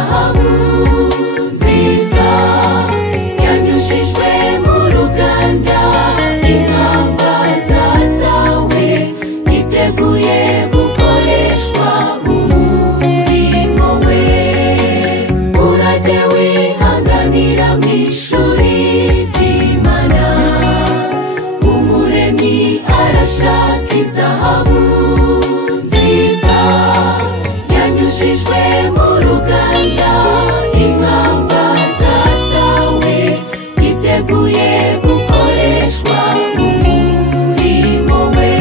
izahabu nziza yanyujijwe mu ruganda, inkamba zatawe yiteguye gukoreshwa umurimo we. Urajye wihanganira mu ishuri ry'Imana, umuremyi arashaka izahabu nziza yanyujijwe mu ruganda, inkamba zatawe yiteguye gukoreshwa umurimo we.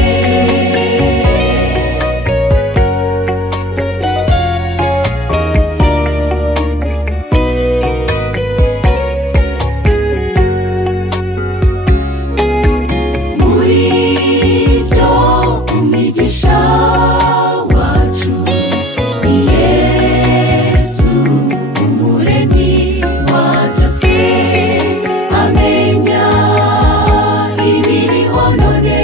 Muri byo umwigisha wacu ni Yesu, umuremyi wa byose, amenya ibiriho none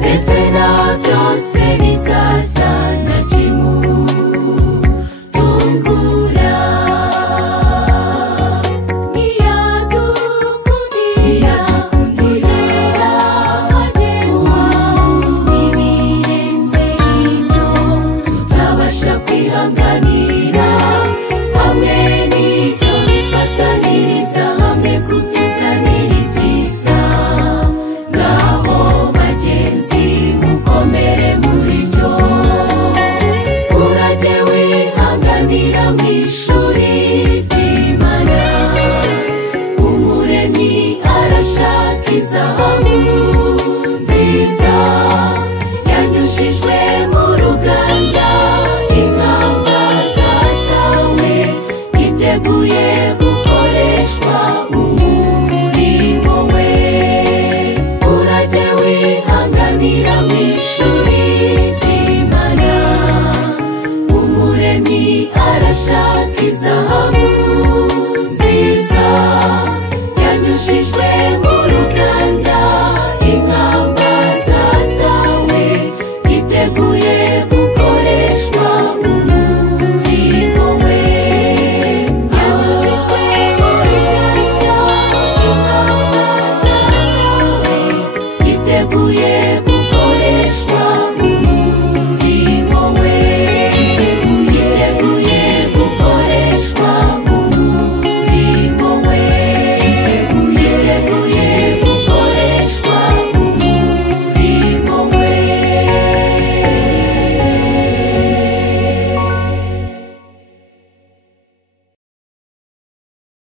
ndetse na byose bizaza nta kimutungura. Ntiyadukundira agezwa n'ibirenze ibyo tutabasha kwihanganira, hamwe n'ibyo bifataniriza hamwe kutuzanira ibyiza. Ngaho bagenzi mukomere muri byo, urajye wihanganira mu ishuri